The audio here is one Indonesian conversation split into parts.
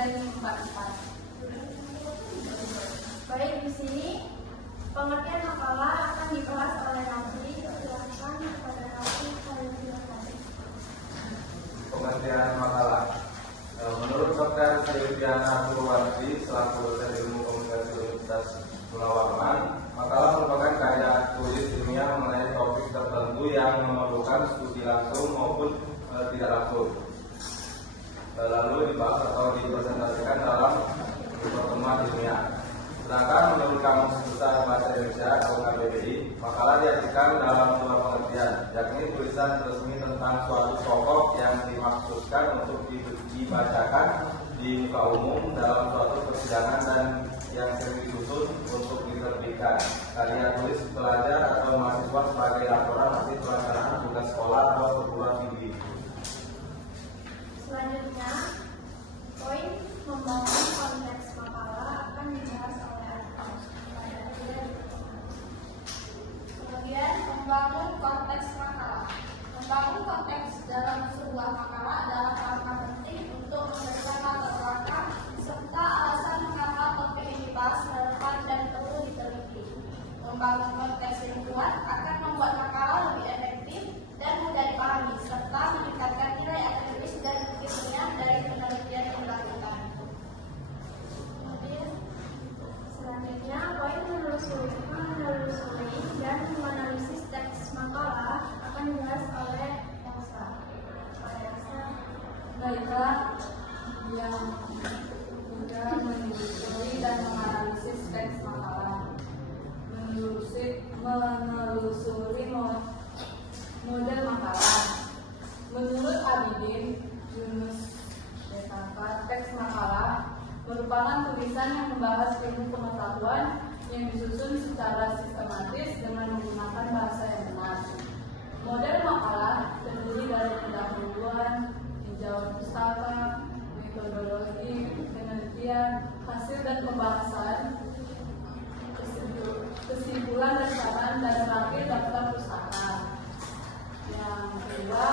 dari 44. Baik, di sini pengertian makalah akan dibahas oleh Nafi. Silakan kepada Nafi, terima kasih. Pengertian makalah. Menurut Dr. Sylviana Purwanti selaku dosen ilmu komunikasi Universitas Mulawarman, makalah merupakan karya tulis ilmiah mengenai topik tertentu yang memerlukan studi langsung maupun tidak langsung, lalu dibahas atau dipresentasikan dalam pertemuan ilmiah. Sedangkan menurut Kamus Besar Bahasa Indonesia atau KBBI, makalah diartikan dalam dua pengertian, yakni tulisan resmi tentang suatu pokok yang dimaksudkan untuk dibacakan di muka umum dalam suatu persidangan dan yang sering disusun untuk diterbitkan. Karya tulis pelajar atau mahasiswa sebagai laporan hasil pelaksanaan tugas sekolah atau perguruan tinggi. Selanjutnya, poin membangun konteks makalah akan dibahas oleh Arifin. Kemudian membangun konteks makalah. Membangun konteks dalam sebuah makalah adalah langkah penting untuk memberikan latar belakang serta alasan mengapa topik yang dibahas relevan dan perlu diteliti. Membangun konteks yang kuat akan membuat makalah lebih efektif dan mudah dipahami serta meningkatkan nilai akademis dan ilmiah dari penelitian yang dilakukan. Kemudian, selanjutnya, poin menelusuri dan menganalisis teks makalah akan dibahas oleh Elsa. Baiklah, yang sudah menelusuri dan menganalisis teks makalah, menelusuri model makalah. Menurut Abidin Yunus Detaka, teks makalah merupakan tulisan yang membahas ilmu pengetahuan yang disusun secara sistematis dengan menggunakan bahasa yang benar. Model makalah terdiri dari pendahuluan, tinjauan pustaka, metodologi, penelitian, hasil dan pembahasan, kesimpulan dan saran, dan terakhir daftar pustaka. Yang kedua,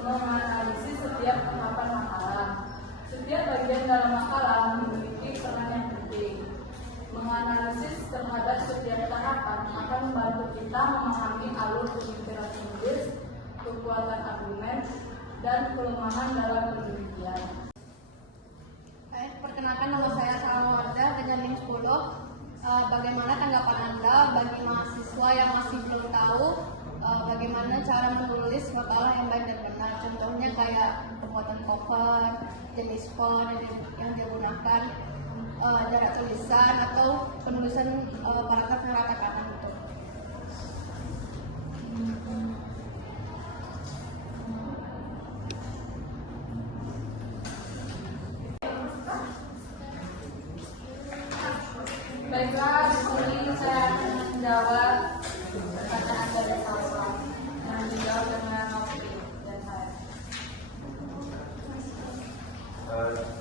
menganalisis setiap tahapan makalah. Setiap bagian dalam makalah memiliki peran yang penting. Menganalisis terhadap setiap tahapan akan membantu kita memahami alur pemikiran penulis, kekuatan argumen, dan kelemahan dalam penelitian. Perkenalkan, nama saya Salma Wardah dengan NIM 10. Bagaimana tanggapan Anda bagi mahasiswa yang masih belum tahu bagaimana cara menulis makalah yang baik dan benar? Contohnya kayak pembuatan cover, jenis font yang digunakan, jarak tulisan, atau penulisan paragraf yang rata-rata gitu. Baiklah, di sini saya akan menjawab pertanyaan dari Salsa yang dijawab dengan Novi dan saya.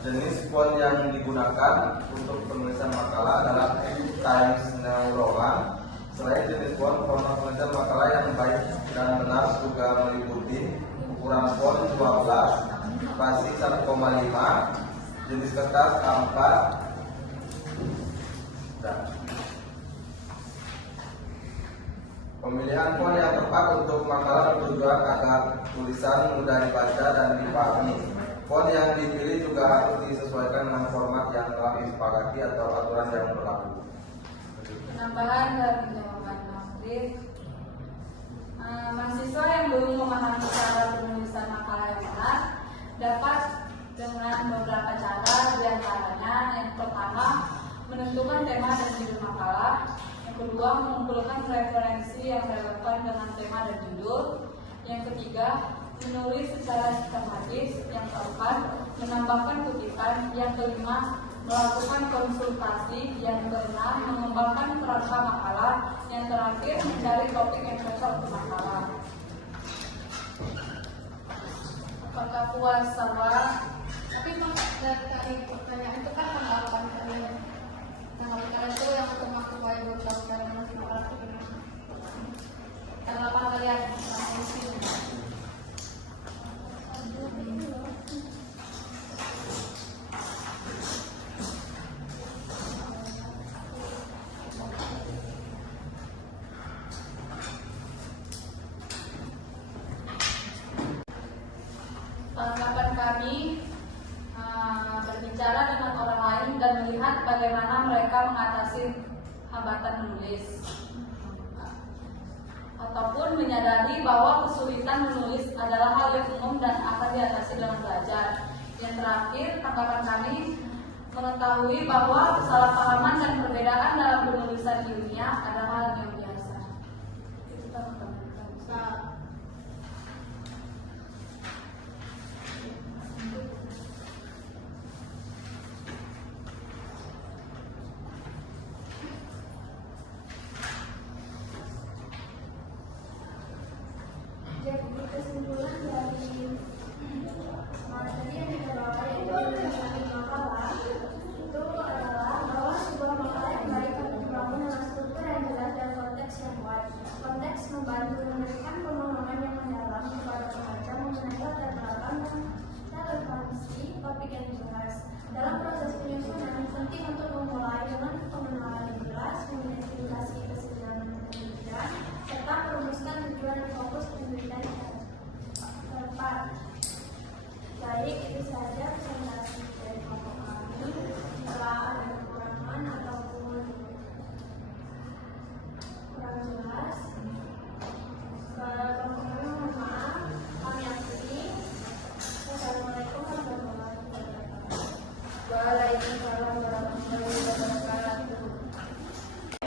Jenis font yang digunakan untuk penulisan makalah adalah Times New Roman. Selain jenis font penulisan makalah yang baik dan benar juga meliputi ukuran font 12, spasi 1,5, jenis kertas A4, dan pemilihan font yang tepat untuk makalah bertujuan agar tulisan mudah dibaca dan dipahami. Font yang dipilih juga harus disesuaikan dengan format yang telah disepakati atau aturan yang berlaku. Penambahan dari jawaban Novi, mahasiswa yang belum memahami cara penulisan makalah yang benar dapat dengan beberapa cara, diantaranya yang pertama menentukan tema dan judul makalah, yang kedua mengumpulkan referensi yang relevan dengan tema dan judul, yang ketiga menulis secara sistematis, yang keempat menambahkan kutipan, yang kelima melakukan konsultasi, yang keenam mengembangkan kerangka makalah, yang terakhir mencari topik yang cocok untuk makalah. Apakah puas sama? Tapi dari pertanyaan itu kan tanggapan kalian. Tanggapan kalian itu yang untuk mahasiswa yang belum tahu cara menulis makalah itu gimana? Tanggapan kalian tentang ini. berbicara dengan orang lain dan melihat bagaimana mereka mengatasi hambatan menulis. Ataupun menyadari bahwa kesulitan menulis adalah hal yang umum dan akan diatasi dengan belajar. Yang terakhir, tanggapan kami mengetahui bahwa kesalahpahaman dan perbedaan dalam penulisan ilmiah adalah hal yang biasa. Itu tanggapan kami. Jadi kesimpulan dari materi yang kita bawa yaitu menulis makalah itu adalah bahwa sebuah makalah yang baik harus dibangun dengan struktur yang jelas dan konteks yang kuat. Konteks membantu memberikan pemahaman yang mendalam kepada pembaca mengenai latar belakang dan relevansi topik yang dibahas. Dalam proses penyusunan penting untuk memulai dengan pengenalan yang jelas, mengidentifikasi kesenjangan penelitian, serta merumuskan tujuan dan fokus penelitian keempat. Baik, itu saja presentasi dari kelompok kami. Jika ada kekurangan ataupun kurang jelas, kelompok kami mohon maaf. Kami akhiri. Wassalamualaikum warahmatullahi wabarakatuh. Waalaikumsalam warahmatullahi wabarakatuh.